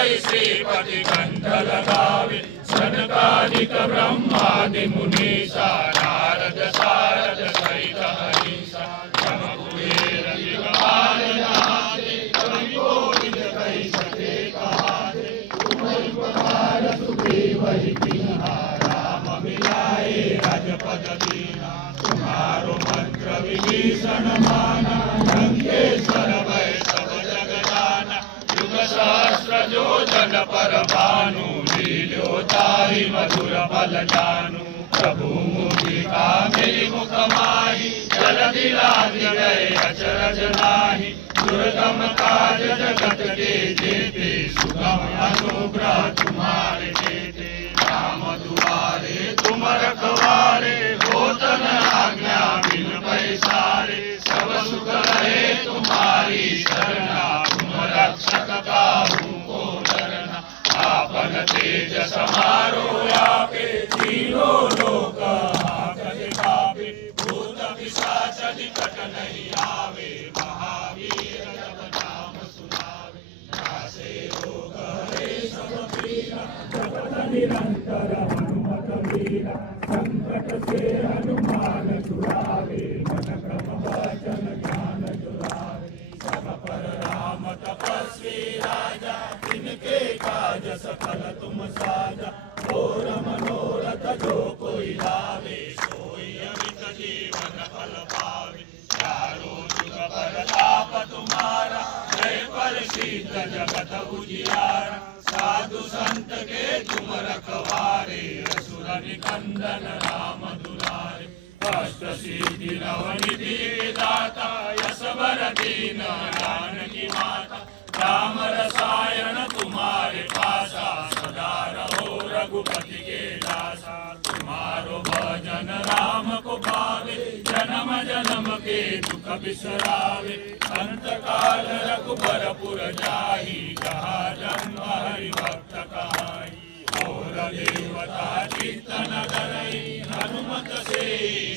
गाय श्रीपति कंठ लगावे सनकादिक ब्रह्मादि मुनीसा नारद सारद सहित हरीसा जम कुबेर दिगपाल नहाते कवि कोविद कहि सके कहाते तुम्हारी उपकार सुग्रीव ही कीन्हा राम मिलाए राजपद दीना तुम्हारो मंत्र विभीषण माना लंकेश्वर भय सब जग जाना युग सहस्र जो जन पर भानु लील्यो ताहि मधुर फल जानू प्रभु मुद्रिका मेरी मुख माही जलधि लांघि गए अचरज नाही दुर्गम काज जगत के जेते सुगम अनुग्रह तुम्हारे जेते राम दुआरे तुम रखवारे होत न आज्ञा बिन पैसारे सब सुख रहे तुम्हारी शरणा तुम रक्षक काहू को डरना आपन तेज समारो आपे तीनों लोक हाकत कापे भूत पिशाच निकट नहीं आवे महावीर जब नाम सुनावे नासे रोग हरे सब पीरा जपत निरंतर हनुमत वीरा संकट से हनुमान छुड़ावे मन क्रम वचन ज्ञान जुलावे सब पर राम तपस्वी राजा तिनके काज सकल तुम साजा और मनोरथ जो कोई लावे सोई अमित जीवन फल पावे चारों जुग परताप तुम्हारा जय प्रसिद्ध जगत उजियारा साधु संत के तुम रखवारे असुर निकंदन राम दुलारे अष्ट सिद्धि नवनिधि दाता यश वर दीन जानकी माता राम रसायन तुम्हारे पासा सदा रहो रघुपति के दासा तुम्हारो भजन राम को पावे जन्म जन्म के दुख बिसरावे अंत काल रघुबरपुर जाहि कहा जन्म हरि भक्त कहाई और देवता चित्तन धरई हनुमत से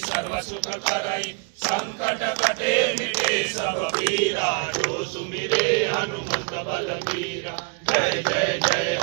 सर्व सुख करई संकट कटे मिटे सब पीरा जो सुमिरे हनुमत बलबीरा जय जय जय